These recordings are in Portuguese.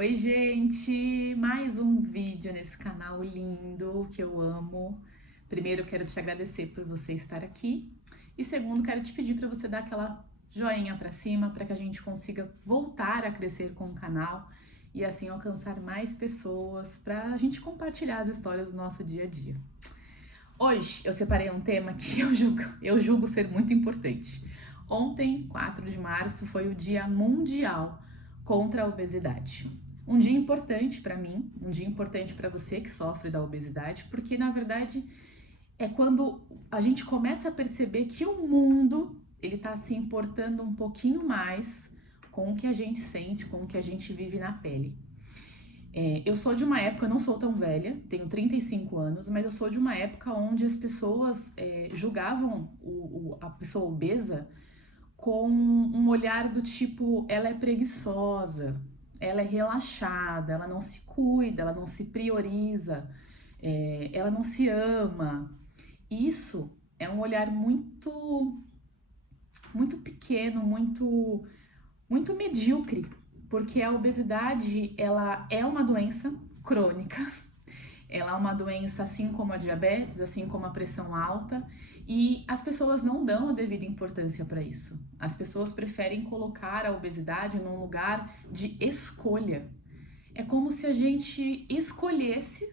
Oi, gente! Mais um vídeo nesse canal lindo que eu amo. Primeiro, quero te agradecer por você estar aqui. E segundo, quero te pedir para você dar aquela joinha para cima para que a gente consiga voltar a crescer com o canal e assim alcançar mais pessoas para a gente compartilhar as histórias do nosso dia a dia. Hoje eu separei um tema que eu julgo ser muito importante. Ontem, 4 de março, foi o Dia Mundial contra a Obesidade. Um dia importante para mim, um dia importante para você que sofre da obesidade, porque na verdade é quando a gente começa a perceber que o mundo ele está se importando um pouquinho mais com o que a gente sente, com o que a gente vive na pele. Eu sou de uma época, eu não sou tão velha, tenho 35 anos, mas eu sou de uma época onde as pessoas julgavam a pessoa obesa com um olhar do tipo, ela é preguiçosa, ela é relaxada, ela não se cuida, ela não se prioriza, ela não se ama. Isso é um olhar muito pequeno, muito medíocre, porque a obesidade ela é uma doença crônica. Ela é uma doença assim como a diabetes, assim como a pressão alta, e as pessoas não dão a devida importância para isso. As pessoas preferem colocar a obesidade num lugar de escolha. É como se a gente escolhesse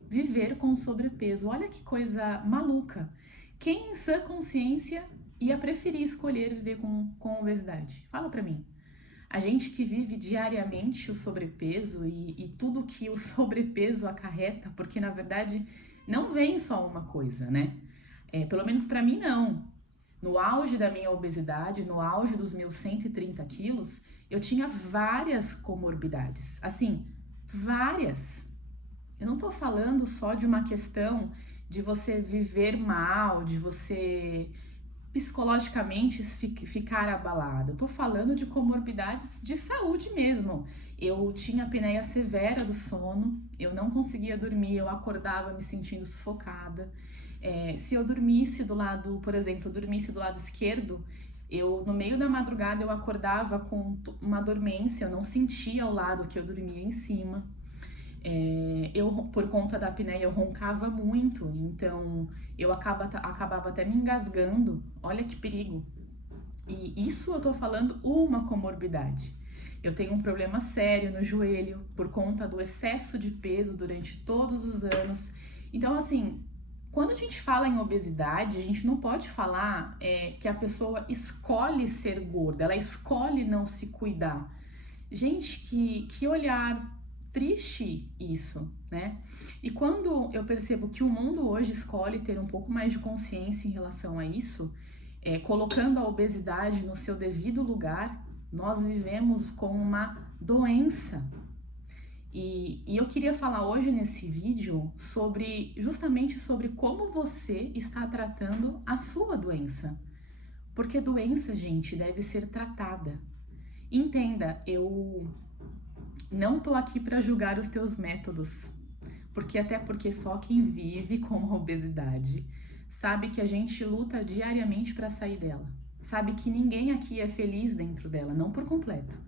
viver com sobrepeso. Olha que coisa maluca. Quem em sã consciência ia preferir escolher viver com obesidade? Fala para mim. A gente que vive diariamente o sobrepeso e tudo que o sobrepeso acarreta, porque na verdade não vem só uma coisa, né? Pelo menos para mim não. No auge da minha obesidade, no auge dos meus 130 quilos, eu tinha várias comorbidades. Assim, várias. Eu não tô falando só de uma questão de você viver mal, de você psicologicamente ficar abalada. Eu tô falando de comorbidades de saúde mesmo. Eu tinha apneia severa do sono, eu não conseguia dormir, eu acordava me sentindo sufocada. Se eu dormisse do lado, por exemplo, eu dormisse do lado esquerdo, eu no meio da madrugada eu acordava com uma dormência, eu não sentia o lado que eu dormia em cima. Por conta da apneia, eu roncava muito, então eu acabava até me engasgando. Olha que perigo. E isso eu tô falando uma comorbidade. Eu tenho um problema sério no joelho por conta do excesso de peso durante todos os anos. Então, assim, quando a gente fala em obesidade, a gente não pode falar que a pessoa escolhe ser gorda, ela escolhe não se cuidar. Gente, que olhar triste isso, né? E quando eu percebo que o mundo hoje escolhe ter um pouco mais de consciência em relação a isso, colocando a obesidade no seu devido lugar, nós vivemos com uma doença. E eu queria falar hoje nesse vídeo justamente sobre como você está tratando a sua doença. Porque doença, gente, deve ser tratada. Entenda, eu não tô aqui para julgar os teus métodos, porque só quem vive com a obesidade sabe que a gente luta diariamente para sair dela. Sabe que ninguém aqui é feliz dentro dela, não por completo.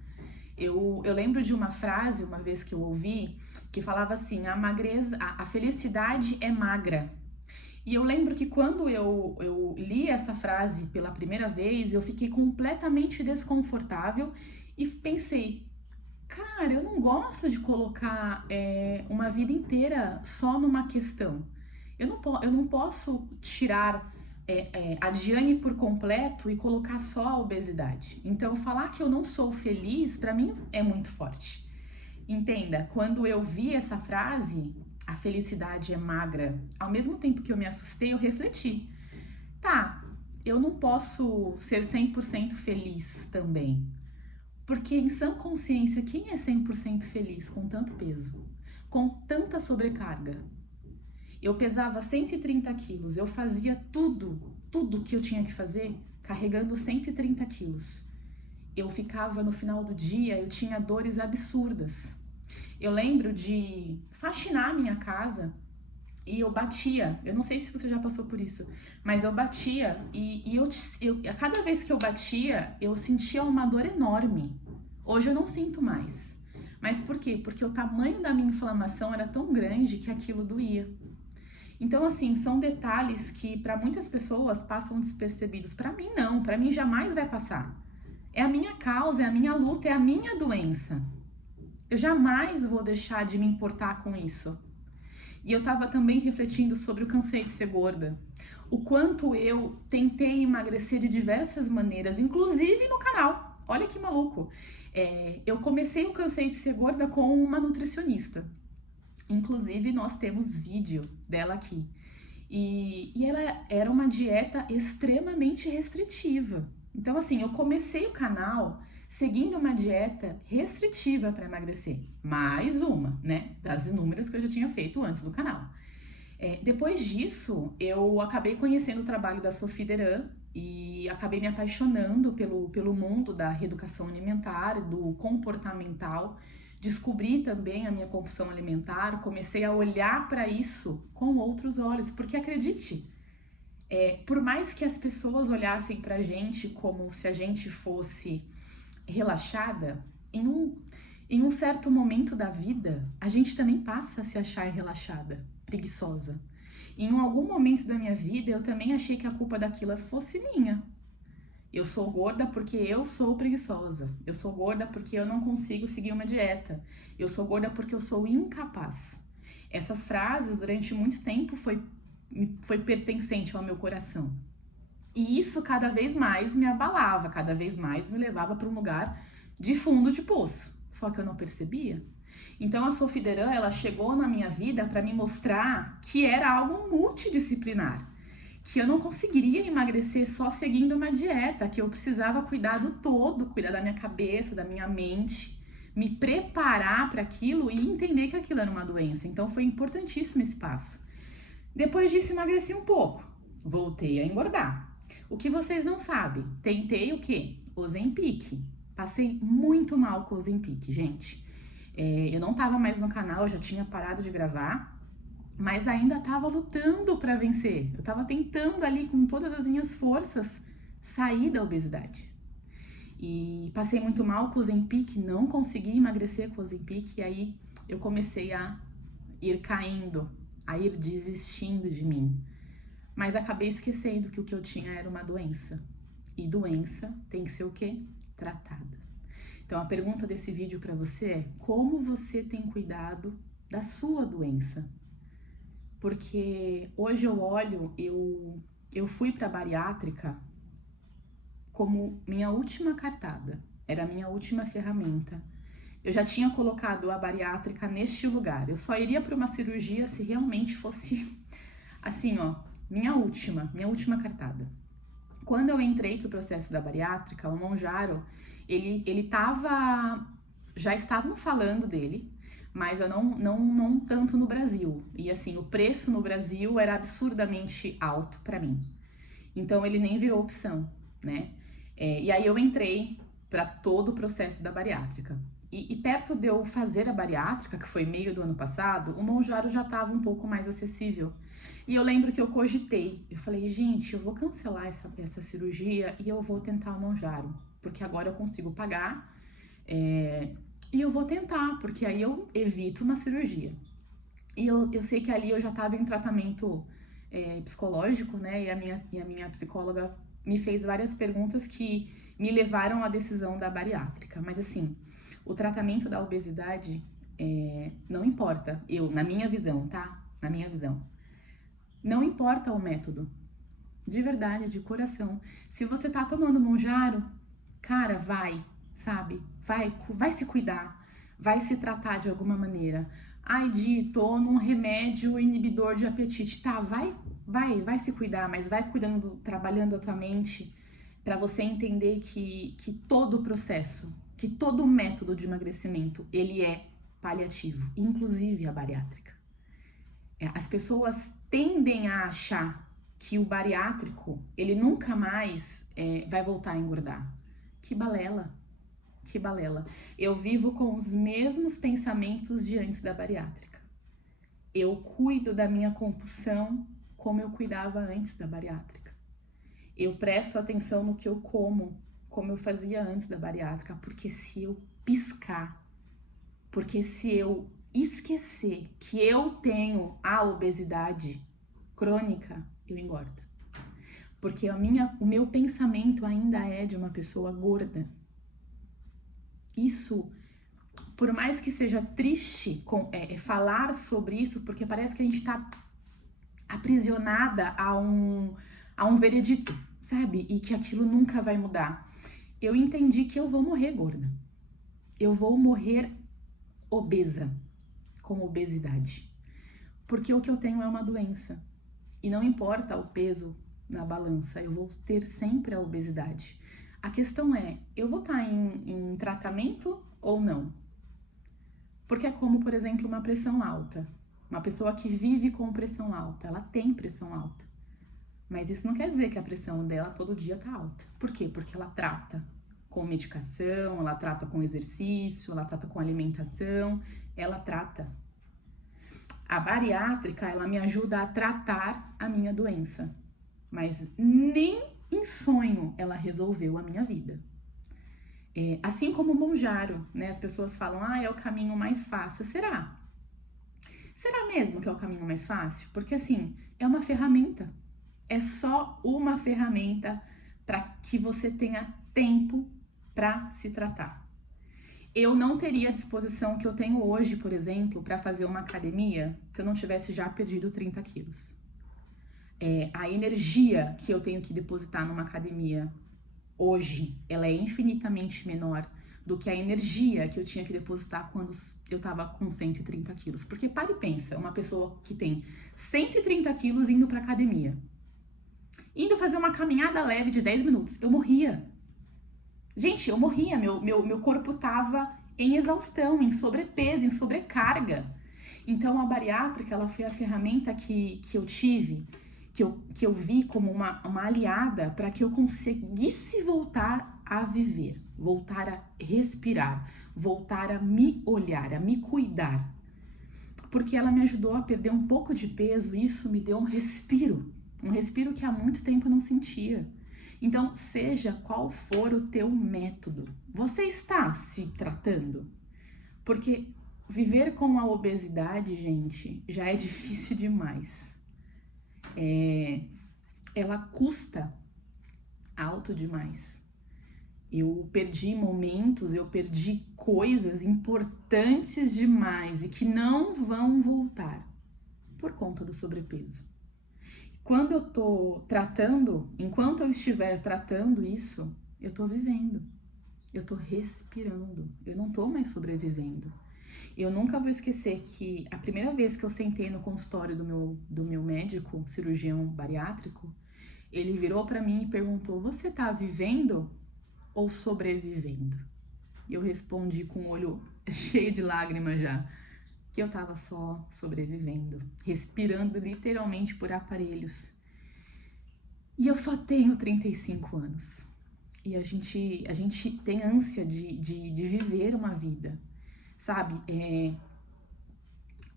Eu lembro de uma frase uma vez que eu ouvi que falava assim: a felicidade é magra. E eu lembro que quando eu li essa frase pela primeira vez, eu fiquei completamente desconfortável e pensei, cara, eu não gosto de colocar uma vida inteira só numa questão. Eu não posso tirar a Diane por completo e colocar só a obesidade. Então, falar que eu não sou feliz, para mim, é muito forte. Entenda, quando eu vi essa frase, a felicidade é magra, ao mesmo tempo que eu me assustei, eu refleti. Tá, eu não posso ser 100% feliz também. Porque em sã consciência, quem é 100% feliz com tanto peso? Com tanta sobrecarga? Eu pesava 130 quilos, eu fazia tudo que eu tinha que fazer carregando 130 quilos. Eu ficava no final do dia, eu tinha dores absurdas. Eu lembro de faxinar a minha casa e eu batia. Eu não sei se você já passou por isso, mas eu batia a cada vez que eu batia, eu sentia uma dor enorme. Hoje eu não sinto mais. Mas por quê? Porque o tamanho da minha inflamação era tão grande que aquilo doía. Então, assim, são detalhes que para muitas pessoas passam despercebidos. Para mim, não. Para mim, jamais vai passar. É a minha causa, é a minha luta, é a minha doença. Eu jamais vou deixar de me importar com isso. E eu tava também refletindo sobre o cansei de ser gorda. O quanto eu tentei emagrecer de diversas maneiras, inclusive no canal. Olha que maluco. Eu comecei o cansei de ser gorda com uma nutricionista. Inclusive, nós temos vídeo dela aqui. E ela era uma dieta extremamente restritiva. Então, assim, eu comecei o canal seguindo uma dieta restritiva para emagrecer. Mais uma, né? Das inúmeras que eu já tinha feito antes do canal. Depois disso, eu acabei conhecendo o trabalho da Sophie Deran e acabei me apaixonando pelo mundo da reeducação alimentar, do comportamental. Descobri também a minha compulsão alimentar, comecei a olhar para isso com outros olhos, porque acredite, por mais que as pessoas olhassem para a gente como se a gente fosse relaxada, em um certo momento da vida, a gente também passa a se achar relaxada, preguiçosa. Em algum momento da minha vida, eu também achei que a culpa daquilo fosse minha. Eu sou gorda porque eu sou preguiçosa. Eu sou gorda porque eu não consigo seguir uma dieta. Eu sou gorda porque eu sou incapaz. Essas frases, durante muito tempo, foi pertencente ao meu coração. E isso cada vez mais me abalava, cada vez mais me levava para um lugar de fundo de poço. Só que eu não percebia. Então a Sophie Deran, ela chegou na minha vida para me mostrar que era algo multidisciplinar. Que eu não conseguiria emagrecer só seguindo uma dieta, que eu precisava cuidar do todo, cuidar da minha cabeça, da minha mente, me preparar para aquilo e entender que aquilo era uma doença. Então foi importantíssimo esse passo. Depois disso emagreci um pouco, voltei a engordar. O que vocês não sabem, tentei o quê? Ozempic. Passei muito mal com o Ozempic, gente. Eu não tava mais no canal, eu já tinha parado de gravar, mas ainda estava lutando para vencer. Eu estava tentando ali com todas as minhas forças sair da obesidade. E passei muito mal com o Ozempic, não consegui emagrecer com o Ozempic, e aí eu comecei a ir caindo, a ir desistindo de mim. Mas acabei esquecendo que o que eu tinha era uma doença. E doença tem que ser o quê? Tratada. Então a pergunta desse vídeo para você é: como você tem cuidado da sua doença? Porque hoje eu olho, eu fui para a bariátrica como minha última cartada, era a minha última ferramenta. Eu já tinha colocado a bariátrica neste lugar. Eu só iria para uma cirurgia se realmente fosse assim, ó, minha última cartada. Quando eu entrei pro processo da bariátrica, o Mounjaro, já estavam falando dele, mas eu não tanto no Brasil. E assim, o preço no Brasil era absurdamente alto para mim. Então ele nem virou opção, né? E aí eu entrei para todo o processo da bariátrica. E perto de eu fazer a bariátrica, que foi meio do ano passado, o Mounjaro já estava um pouco mais acessível. E eu lembro que eu cogitei, eu falei, gente, eu vou cancelar essa cirurgia e eu vou tentar o Mounjaro, porque agora eu consigo pagar, e eu vou tentar, porque aí eu evito uma cirurgia. E eu sei que ali eu já estava em tratamento psicológico, né, e a minha psicóloga me fez várias perguntas que me levaram à decisão da bariátrica, mas assim, o tratamento da obesidade não importa, na minha visão, tá? Na minha visão. Não importa o método, de verdade, de coração. Se você tá tomando Mounjaro, cara, vai, sabe? Vai se cuidar, vai se tratar de alguma maneira. Ai, Di, tô num remédio inibidor de apetite. Tá, vai se cuidar, mas vai cuidando, trabalhando a tua mente para você entender que todo o processo, que todo o método de emagrecimento, ele é paliativo, inclusive a bariátrica. As pessoas tendem a achar que o bariátrico, ele nunca mais vai voltar a engordar. Que balela, que balela. Eu vivo com os mesmos pensamentos de antes da bariátrica. Eu cuido da minha compulsão como eu cuidava antes da bariátrica. Eu presto atenção no que eu como eu fazia antes da bariátrica, porque se eu piscar, Porque se eu esquecer que eu tenho a obesidade crônica, eu engordo. Porque o meu pensamento ainda é de uma pessoa gorda. Isso, por mais que seja triste falar sobre isso, porque parece que a gente está aprisionada a um veredito, sabe? E que aquilo nunca vai mudar. Eu entendi que eu vou morrer gorda. Eu vou morrer obesa, com obesidade. Porque o que eu tenho é uma doença. E não importa o peso na balança, eu vou ter sempre a obesidade. A questão é, eu vou estar em tratamento ou não? Porque é como, por exemplo, uma pressão alta. Uma pessoa que vive com pressão alta, ela tem pressão alta. Mas isso não quer dizer que a pressão dela todo dia tá alta. Por quê? Porque ela trata com medicação, ela trata com exercício, ela trata com alimentação, ela trata. A bariátrica, ela me ajuda a tratar a minha doença, mas nem em sonho ela resolveu a minha vida. Assim como o Monjaro, né? As pessoas falam, é o caminho mais fácil. Será? Será mesmo que é o caminho mais fácil? Porque assim, é uma ferramenta. É só uma ferramenta para que você tenha tempo para se tratar. Eu não teria a disposição que eu tenho hoje, por exemplo, para fazer uma academia se eu não tivesse já perdido 30 quilos. A energia que eu tenho que depositar numa academia hoje, ela é infinitamente menor do que a energia que eu tinha que depositar quando eu tava com 130 quilos. Porque para e pensa, uma pessoa que tem 130 quilos indo pra academia, indo fazer uma caminhada leve de 10 minutos, eu morria. Gente, eu morria, meu corpo tava em exaustão, em sobrepeso, em sobrecarga. Então a bariátrica, ela foi a ferramenta que eu tive, que eu vi como uma aliada para que eu conseguisse voltar a viver, voltar a respirar, voltar a me olhar, a me cuidar. Porque ela me ajudou a perder um pouco de peso e isso me deu um respiro que há muito tempo eu não sentia. Então, seja qual for o teu método, você está se tratando? Porque viver com a obesidade, gente, já é difícil demais. Ela custa alto demais. Eu perdi momentos, eu perdi coisas importantes demais e que não vão voltar por conta do sobrepeso. Quando eu tô tratando, enquanto eu estiver tratando isso, eu tô vivendo, eu tô respirando, eu não tô mais sobrevivendo. Eu nunca vou esquecer que a primeira vez que eu sentei no consultório do meu médico, cirurgião bariátrico, ele virou para mim e perguntou: você tá vivendo ou sobrevivendo? E eu respondi com o olho cheio de lágrimas já, que eu tava só sobrevivendo, respirando literalmente por aparelhos. E eu só tenho 35 anos. E a gente tem ânsia de viver uma vida, sabe?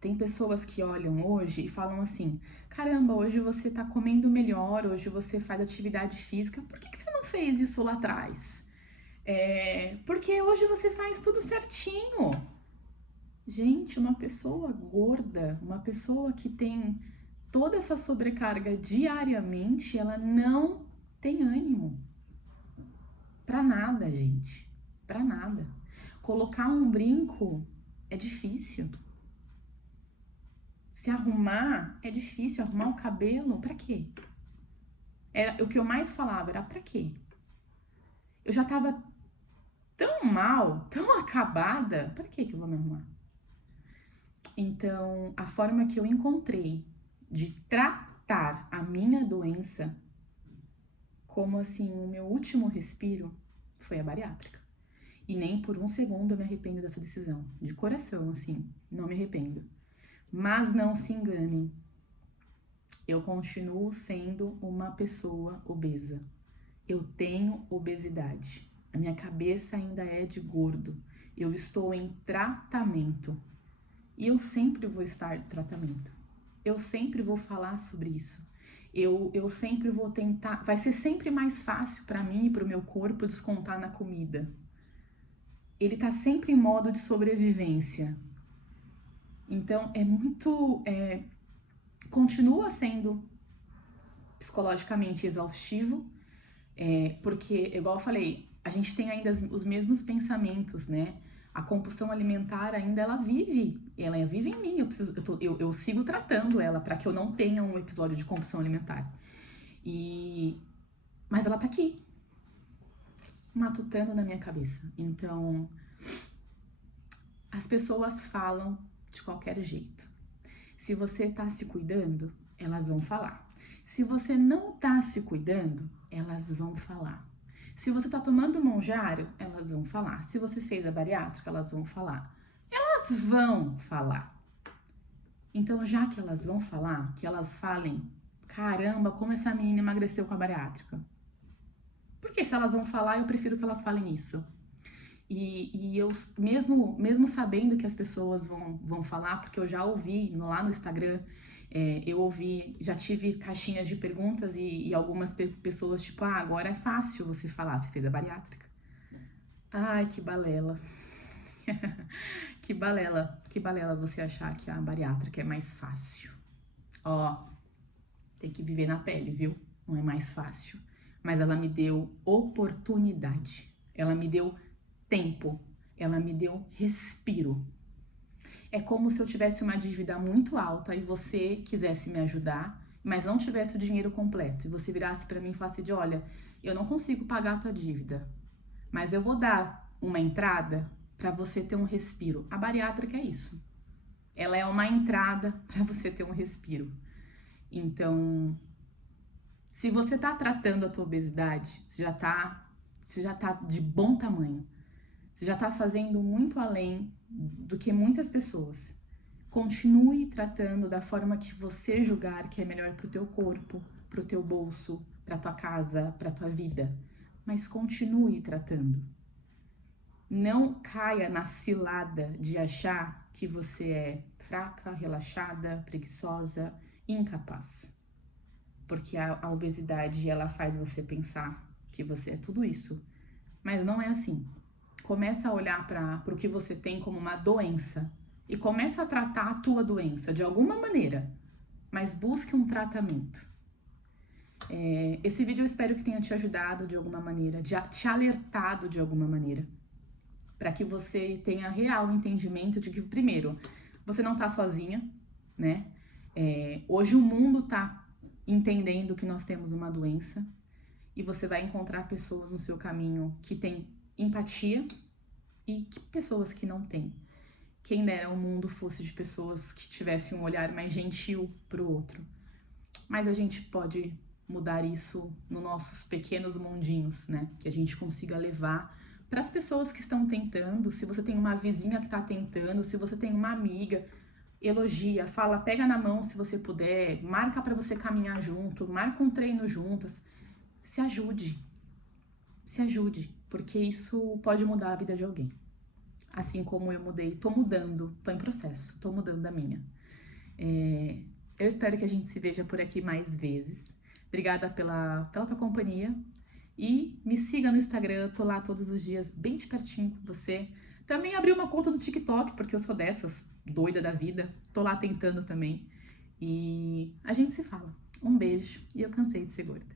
Tem pessoas que olham hoje e falam assim: caramba, hoje você tá comendo melhor, hoje você faz atividade física, por que você não fez isso lá atrás? Porque hoje você faz tudo certinho. Gente, uma pessoa gorda, uma pessoa que tem toda essa sobrecarga diariamente, ela não tem ânimo. Pra nada, gente. Pra nada. Colocar um brinco é difícil. Se arrumar é difícil. Arrumar o cabelo, pra quê? O que eu mais falava era pra quê? Eu já tava tão mal, tão acabada, pra que eu vou me arrumar? Então, a forma que eu encontrei de tratar a minha doença, como assim, o meu último respiro, foi a bariátrica. E nem por um segundo eu me arrependo dessa decisão. De coração, assim, não me arrependo. Mas não se enganem. Eu continuo sendo uma pessoa obesa. Eu tenho obesidade. A minha cabeça ainda é de gordo. Eu estou em tratamento. E eu sempre vou estar em tratamento. Eu sempre vou falar sobre isso. Eu sempre vou tentar. Vai ser sempre mais fácil para mim e para o meu corpo descontar na comida. ele tá sempre em modo de sobrevivência. Então, continua sendo psicologicamente exaustivo, porque, igual eu falei, a gente tem ainda os mesmos pensamentos, né? A compulsão alimentar ainda ela vive em mim. Eu sigo tratando ela para que eu não tenha um episódio de compulsão alimentar. Mas ela tá aqui, matutando na minha cabeça. Então, as pessoas falam de qualquer jeito. Se você tá se cuidando, elas vão falar. Se você não tá se cuidando, elas vão falar. Se você tá tomando Monjaro, elas vão falar. Se você fez a bariátrica, elas vão falar. Elas vão falar. Então, já que elas vão falar, que elas falem, caramba, como essa menina emagreceu com a bariátrica. Porque se elas vão falar, eu prefiro que elas falem isso. E eu, mesmo sabendo que as pessoas vão falar, porque eu já ouvi lá no Instagram, já tive caixinhas de perguntas e algumas pessoas, tipo, agora é fácil você falar, você fez a bariátrica. Ai, que balela. Que balela você achar que a bariátrica é mais fácil. Ó, tem que viver na pele, viu? Não é mais fácil. Mas ela me deu oportunidade. Ela me deu tempo. Ela me deu respiro. É como se eu tivesse uma dívida muito alta e você quisesse me ajudar, mas não tivesse o dinheiro completo. E você virasse para mim e falasse olha, eu não consigo pagar a tua dívida, mas eu vou dar uma entrada para você ter um respiro. A bariátrica é isso. Ela é uma entrada para você ter um respiro. Então, se você tá tratando a tua obesidade, você já tá de bom tamanho. Você já tá fazendo muito além do que muitas pessoas. Continue tratando da forma que você julgar que é melhor pro teu corpo, pro teu bolso, pra tua casa, pra tua vida. Mas continue tratando. Não caia na cilada de achar que você é fraca, relaxada, preguiçosa, incapaz. Porque a obesidade, ela faz você pensar que você é tudo isso. Mas não é assim. Começa a olhar para o que você tem como uma doença e começa a tratar a tua doença de alguma maneira, mas busque um tratamento. Esse vídeo eu espero que tenha te ajudado de alguma maneira, te alertado de alguma maneira, para que você tenha real entendimento de que, primeiro, você não tá sozinha, né? Hoje o mundo tá entendendo que nós temos uma doença e você vai encontrar pessoas no seu caminho que têm empatia e pessoas que não têm. Quem dera o mundo fosse de pessoas que tivessem um olhar mais gentil pro outro. Mas a gente pode mudar isso nos nossos pequenos mundinhos, né? Que a gente consiga levar para as pessoas que estão tentando. Se você tem uma vizinha que está tentando, se você tem uma amiga, elogia, fala, pega na mão se você puder, marca para você caminhar junto, marca um treino juntas. Se ajude, porque isso pode mudar a vida de alguém. Assim como eu mudei, tô mudando, tô em processo, tô mudando a minha. Eu espero que a gente se veja por aqui mais vezes. Obrigada pela tua companhia. E me siga no Instagram, eu tô lá todos os dias, bem de pertinho com você. Também abri uma conta no TikTok, porque eu sou dessas, doida da vida. Tô lá tentando também. E a gente se fala. Um beijo e eu cansei de ser gorda.